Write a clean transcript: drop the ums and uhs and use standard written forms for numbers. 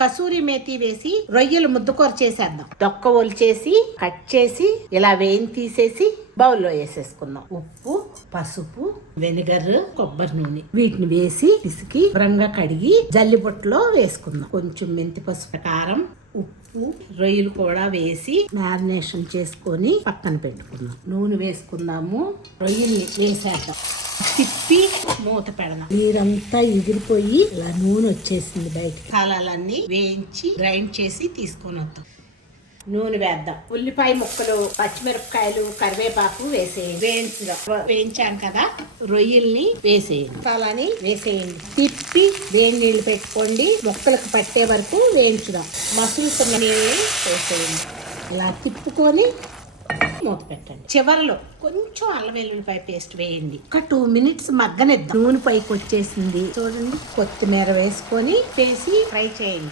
కసూరి మేతి వేసి రొయ్యలు ముద్దకూర చేసేద్దాం. డొక్క ఒలిచేసి కట్ చేసి ఇలా వేయించి తీసేసి బౌల్లో వేసేసుకుందాం. ఉప్పు, పసుపు, వెనిగర్, కొబ్బరి నూనె వీటిని వేసి పిసికి శుభ్రంగా కడిగి జల్లిబుట్టలో వేసుకుందాం. కొంచెం మెంతి పసుపు, కారం, ఉప్పు, రొయ్యలు కూడా వేసి మ్యారినేషన్ చేసుకొని పక్కన పెట్టుకుందాం. నూనె వేసుకుందాము. రొయ్యల్ని వేసేద్దాం. తిప్పి మూత పెడదాం. నీరంతా ఎగిరిపోయి ఇలా నూనె వచ్చేసింది బయట. మసాలాలన్నీ వేయించి గ్రైండ్ చేసి తీసుకొని వద్దాం. నూనె వేద్దాం. ఉల్లిపాయ ముక్కలు, పచ్చిమిరపకాయలు, కరివేపాకు వేసేయండి. వేయించాం కదా, రొయ్యల్ని వేసేయండి. మసాలాని వేసేయండి. తిప్పి వేడి నీళ్ళు పెట్టుకోండి. ముక్కలకు పట్టే వరకు వేయించుదాం. మసులుతున్న నీళ్ళని వేసేయండి. ఇలా తిప్పుకొని మూత పెట్టండి. చివరిలో కొంచెం అల్లం వెల్లుల్లిపాయ పేస్ట్ వేయండి. ఒక 2 minutes మగ్గనిద్దాం. నూనె పైకి వచ్చేసింది చూడండి. కొత్తిమీర వేసుకొని వేసి ఫ్రై చేయండి.